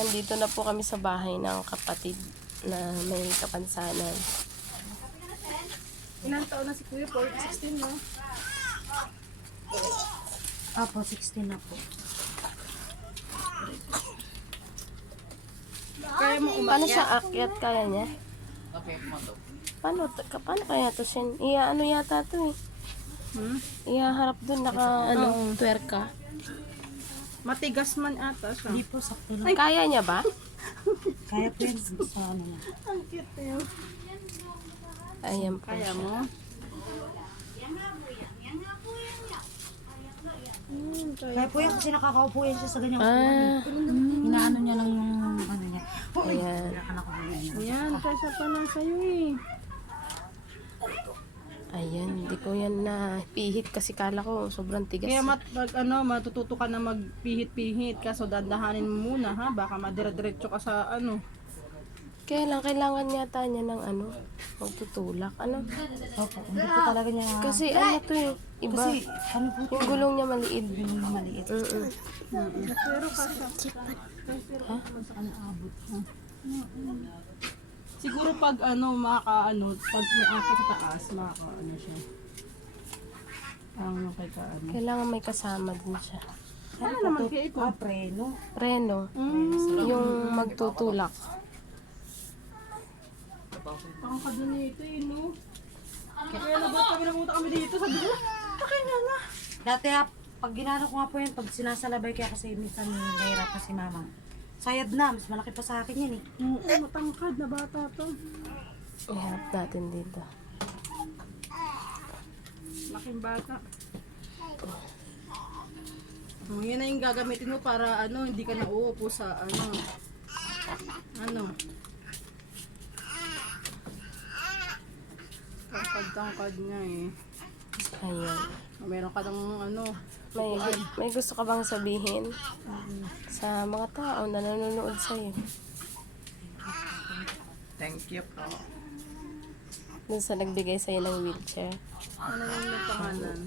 Andito na po kami sa bahay ng kapatid na may kapansanan. Ilang taon na si Kuya? 16, no? Apo, 16 na po. Kaya mo Paano siya akyat? Kaya niya? Okay, pumato. Paano kaya to siya? Ano yata to eh? Ihaharap dun, twerka. Matigas man ata siya. Hindi po, sakto lang. Kaya niya ba? Kaya po yan sa ano na. Ang cute yun. Ayan po Kaya siya. mo? Kaya po yan kasi nakakaupo yan siya sa ganyang upuan. Ah, Inaano niya lang yung ano niya. ayan. Anak ko yan. Yan, kasi pa lang sa'yo eh. Ayan, hindi ko yan na pihit kasi kala ko sobrang tigas. Kaya matututo ka na magpihit-pihit. Kaso dandahanin mo muna ha. Baka madire-diretso ka sa ano. Kaya lang, kailangan yata niya ng magtutulak. Opo, hindi po talaga niya. Kasi to eh, iba. Kasi ano po Yung gulong niya maliit. yung maliit. Pero kasi siguro pag pag may akit sa taas, siya. Ang kay Kailangan may kasama din siya. Ano naman kaya ito? Preno. Preno, yung magtutulak. Ang kadun nito eh, no? Kaya nabuta kami dito. Sabi ko, akin na. Dati pag ginano ko nga po yan, pag sinasalabay kaya kasi minsan nahirap si mama. Sayad na, mas malaki pa sa akin yan eh. Matangkad na bata to. Iharap natin dito. Laking bata. Yun na yung gagamitin mo para hindi ka na uupo sa tangkad niya eh. Ayan. Meron ka ng May gusto ka bang sabihin sa mga tao na nanonood sa'yo? Thank you po. Dun sa nagbigay sa'yo ng wheelchair. ano yung pangalan.